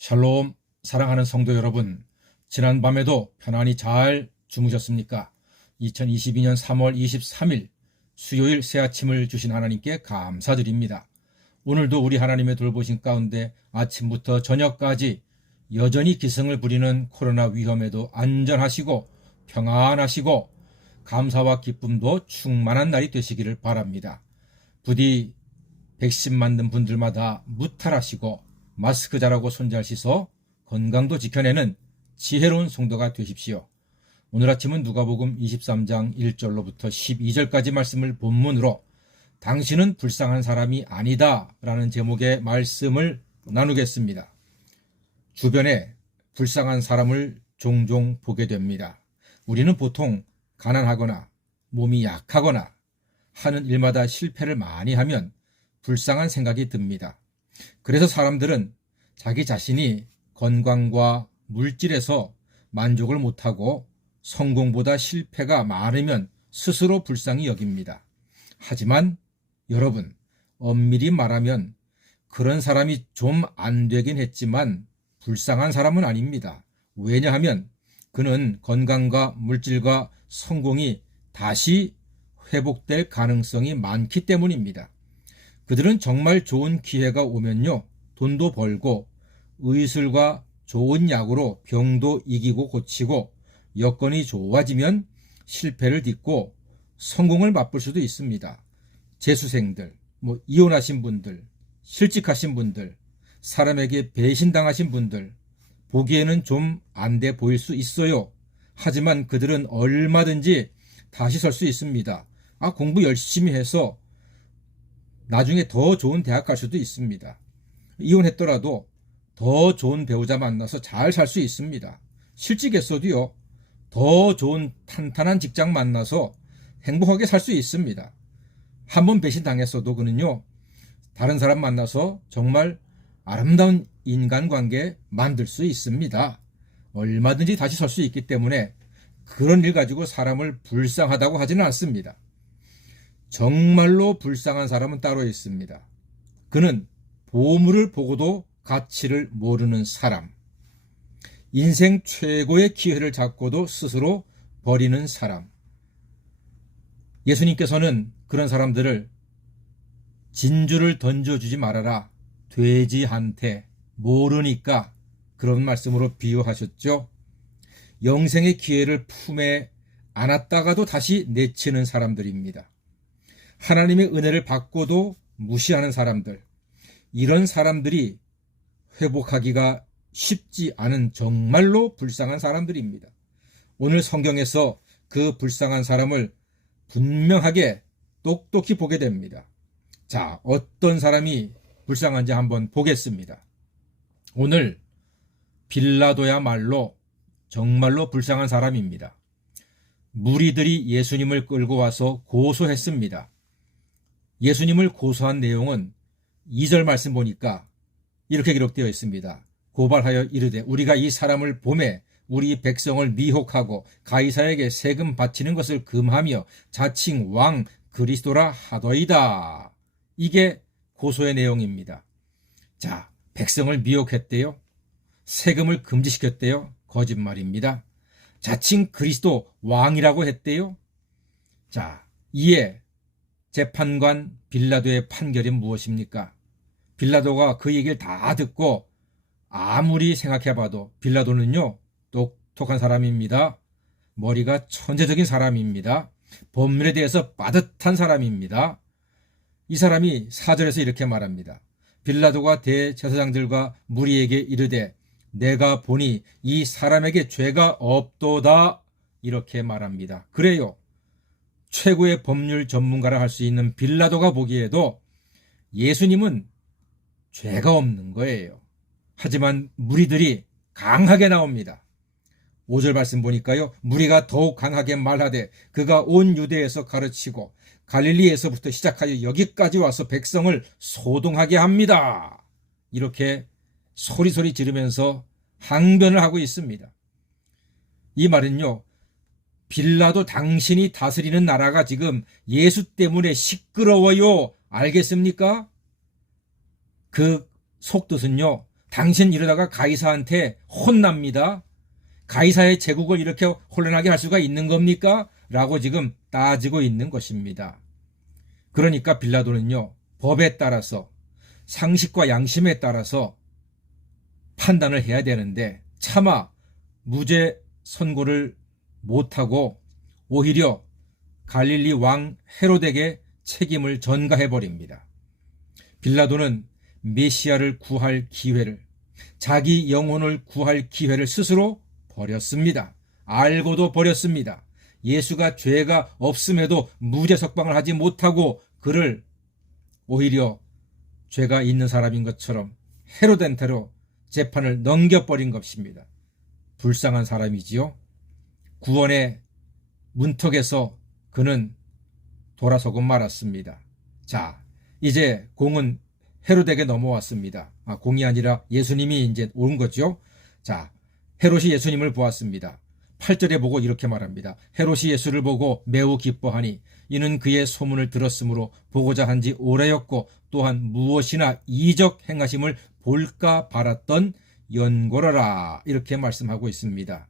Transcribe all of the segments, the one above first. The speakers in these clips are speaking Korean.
샬롬, 사랑하는 성도 여러분, 지난밤에도 편안히 잘 주무셨습니까? 2022년 3월 23일 수요일 새 아침을 주신 하나님께 감사드립니다. 오늘도 우리 하나님의 돌보신 가운데 아침부터 저녁까지 여전히 기승을 부리는 코로나 위험에도 안전하시고 평안하시고 감사와 기쁨도 충만한 날이 되시기를 바랍니다. 부디 백신 맞는 분들마다 무탈하시고 마스크 잘하고 손 잘 씻어 건강도 지켜내는 지혜로운 성도가 되십시오. 오늘 아침은 누가복음 23장 1절로부터 12절까지 말씀을 본문으로 당신은 불쌍한 사람이 아니다 라는 제목의 말씀을 나누겠습니다. 주변에 불쌍한 사람을 종종 보게 됩니다. 우리는 보통 가난하거나 몸이 약하거나 하는 일마다 실패를 많이 하면 불쌍한 생각이 듭니다. 그래서 사람들은 자기 자신이 건강과 물질에서 만족을 못하고 성공보다 실패가 많으면 스스로 불쌍히 여깁니다. 하지만 여러분, 엄밀히 말하면 그런 사람이 좀 안 되긴 했지만 불쌍한 사람은 아닙니다. 왜냐하면 그는 건강과 물질과 성공이 다시 회복될 가능성이 많기 때문입니다. 그들은 정말 좋은 기회가 오면요, 돈도 벌고 의술과 좋은 약으로 병도 이기고 고치고 여건이 좋아지면 실패를 딛고 성공을 맛볼 수도 있습니다. 재수생들, 이혼하신 분들, 실직하신 분들, 사람에게 배신당하신 분들, 보기에는 좀 안 돼 보일 수 있어요. 하지만 그들은 얼마든지 다시 설 수 있습니다. 공부 열심히 해서 나중에 더 좋은 대학 갈 수도 있습니다. 이혼했더라도 더 좋은 배우자 만나서 잘 살 수 있습니다. 실직했어도요, 더 좋은 탄탄한 직장 만나서 행복하게 살 수 있습니다. 한번 배신당했어도 그는요, 다른 사람 만나서 정말 아름다운 인간관계 만들 수 있습니다. 얼마든지 다시 설 수 있기 때문에 그런 일 가지고 사람을 불쌍하다고 하지는 않습니다. 정말로 불쌍한 사람은 따로 있습니다. 그는 보물을 보고도 가치를 모르는 사람, 인생 최고의 기회를 잡고도 스스로 버리는 사람. 예수님께서는 그런 사람들을 진주를 던져주지 말아라, 돼지한테, 모르니까, 그런 말씀으로 비유하셨죠. 영생의 기회를 품에 안았다가도 다시 내치는 사람들입니다. 하나님의 은혜를 받고도 무시하는 사람들, 이런 사람들이 회복하기가 쉽지 않은 정말로 불쌍한 사람들입니다. 오늘 성경에서 그 불쌍한 사람을 분명하게 똑똑히 보게 됩니다. 자, 어떤 사람이 불쌍한지 한번 보겠습니다. 오늘 빌라도야말로 정말로 불쌍한 사람입니다. 무리들이 예수님을 끌고 와서 고소했습니다. 예수님을 고소한 내용은 2절 말씀 보니까 이렇게 기록되어 있습니다. 고발하여 이르되 우리가 이 사람을 보매 우리 백성을 미혹하고 가이사에게 세금 바치는 것을 금하며 자칭 왕 그리스도라 하더이다. 이게 고소의 내용입니다. 자, 백성을 미혹했대요. 세금을 금지시켰대요. 거짓말입니다. 자칭 그리스도 왕이라고 했대요. 자, 이에 재판관 빌라도의 판결이 무엇입니까? 빌라도가 그 얘기를 다 듣고 아무리 생각해봐도 빌라도는요, 똑똑한 사람입니다. 머리가 천재적인 사람입니다. 법률에 대해서 빠듯한 사람입니다. 이 사람이 4절에서 이렇게 말합니다. 빌라도가 대제사장들과 무리에게 이르되 내가 보니 이 사람에게 죄가 없도다, 이렇게 말합니다. 그래요, 최고의 법률 전문가라 할 수 있는 빌라도가 보기에도 예수님은 죄가 없는 거예요. 하지만 무리들이 강하게 나옵니다. 5절 말씀 보니까요, 무리가 더욱 강하게 말하되 그가 온 유대에서 가르치고 갈릴리에서부터 시작하여 여기까지 와서 백성을 소동하게 합니다. 이렇게 소리소리 지르면서 항변을 하고 있습니다. 이 말은요, 빌라도 당신이 다스리는 나라가 지금 예수 때문에 시끄러워요, 알겠습니까? 그 속뜻은요, 당신 이러다가 가이사한테 혼납니다. 가이사의 제국을 이렇게 혼란하게 할 수가 있는 겁니까? 라고 지금 따지고 있는 것입니다. 그러니까 빌라도는요, 법에 따라서 상식과 양심에 따라서 판단을 해야 되는데 차마 무죄 선고를 못하고 오히려 갈릴리 왕 헤롯에게 책임을 전가해버립니다. 빌라도는 메시아를 구할 기회를, 자기 영혼을 구할 기회를 스스로 버렸습니다. 알고도 버렸습니다. 예수가 죄가 없음에도 무죄 석방을 하지 못하고 그를 오히려 죄가 있는 사람인 것처럼 헤롯한테로 재판을 넘겨버린 것입니다. 불쌍한 사람이지요. 구원의 문턱에서 그는 돌아서고 말았습니다. 자, 이제 공은 헤롯에게 넘어왔습니다. 공이 아니라 예수님이 이제 온 거죠. 자, 헤롯이 예수님을 보았습니다. 8절에 보고 이렇게 말합니다. 헤롯이 예수를 보고 매우 기뻐하니 이는 그의 소문을 들었으므로 보고자 한지 오래였고 또한 무엇이나 이적 행하심을 볼까 바랐던 연고라라, 이렇게 말씀하고 있습니다.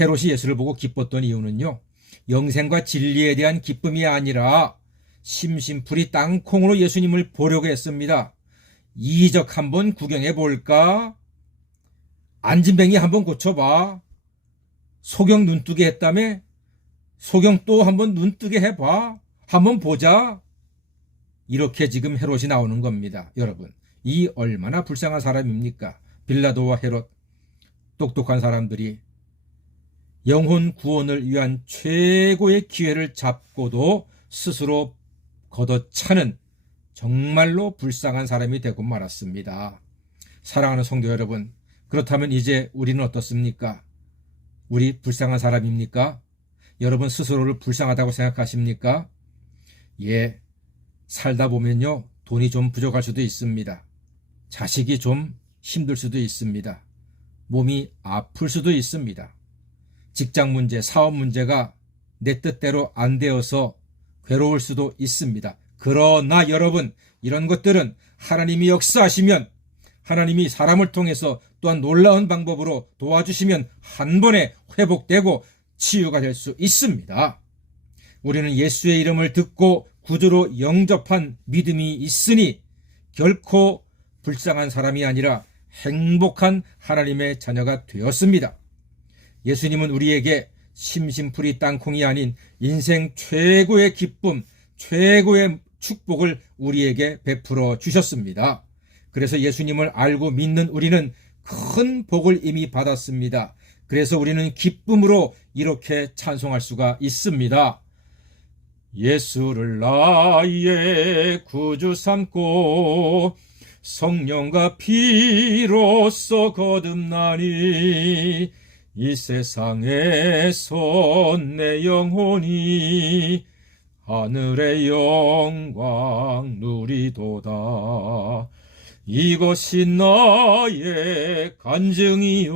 헤롯이 예수를 보고 기뻤던 이유는요, 영생과 진리에 대한 기쁨이 아니라 심심풀이 땅콩으로 예수님을 보려고 했습니다. 이적 한번 구경해 볼까? 안진뱅이 한번 고쳐봐. 소경 눈뜨게 했다며? 소경 또 한번 눈뜨게 해봐. 한번 보자. 이렇게 지금 헤롯이 나오는 겁니다. 여러분, 이 얼마나 불쌍한 사람입니까? 빌라도와 헤롯, 똑똑한 사람들이 영혼 구원을 위한 최고의 기회를 잡고도 스스로 걷어차는 정말로 불쌍한 사람이 되고 말았습니다. 사랑하는 성도 여러분, 그렇다면 이제 우리는 어떻습니까? 우리 불쌍한 사람입니까? 여러분 스스로를 불쌍하다고 생각하십니까? 예, 살다 보면요, 돈이 좀 부족할 수도 있습니다. 자식이 좀 힘들 수도 있습니다. 몸이 아플 수도 있습니다. 직장 문제, 사업 문제가 내 뜻대로 안 되어서 괴로울 수도 있습니다. 그러나 여러분, 이런 것들은 하나님이 역사하시면, 하나님이 사람을 통해서 또한 놀라운 방법으로 도와주시면 한 번에 회복되고 치유가 될 수 있습니다. 우리는 예수의 이름을 듣고 구주로 영접한 믿음이 있으니 결코 불쌍한 사람이 아니라 행복한 하나님의 자녀가 되었습니다. 예수님은 우리에게 심심풀이 땅콩이 아닌 인생 최고의 기쁨, 최고의 축복을 우리에게 베풀어 주셨습니다. 그래서 예수님을 알고 믿는 우리는 큰 복을 이미 받았습니다. 그래서 우리는 기쁨으로 이렇게 찬송할 수가 있습니다. 예수를 나의 구주 삼고 성령과 피로써 거듭나니 이 세상에서 내 영혼이 하늘의 영광 누리도다. 이것이 나의 간증이요,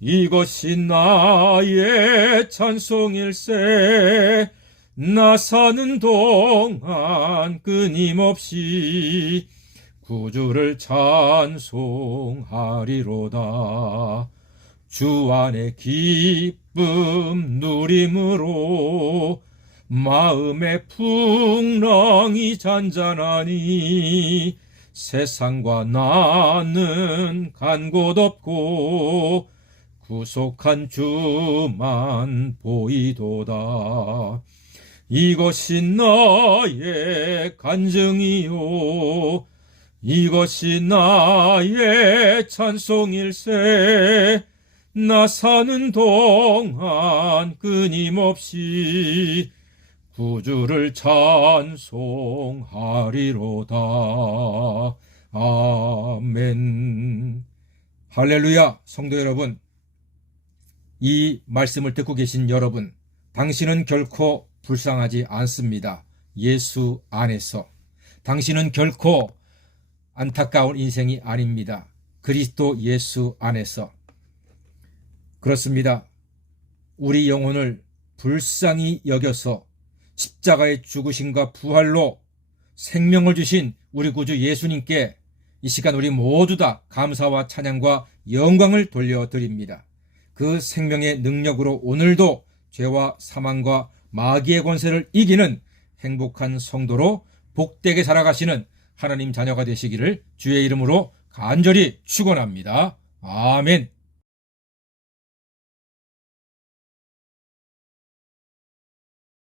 이것이 나의 찬송일세. 나 사는 동안 끊임없이 구주를 찬송하리로다. 주 안의 기쁨 누림으로 마음의 풍랑이 잔잔하니 세상과 나는 간 곳 없고 구속한 주만 보이도다. 이것이 나의 간증이요, 이것이 나의 찬송일세. 나 사는 동안 끊임없이 구주를 찬송하리로다. 아멘. 할렐루야. 성도 여러분, 이 말씀을 듣고 계신 여러분, 당신은 결코 불쌍하지 않습니다. 예수 안에서. 당신은 결코 안타까운 인생이 아닙니다. 그리스도 예수 안에서. 그렇습니다. 우리 영혼을 불쌍히 여겨서 십자가의 죽으심과 부활로 생명을 주신 우리 구주 예수님께 이 시간 우리 모두 다 감사와 찬양과 영광을 돌려드립니다. 그 생명의 능력으로 오늘도 죄와 사망과 마귀의 권세를 이기는 행복한 성도로 복되게 살아가시는 하나님 자녀가 되시기를 주의 이름으로 간절히 축원합니다. 아멘.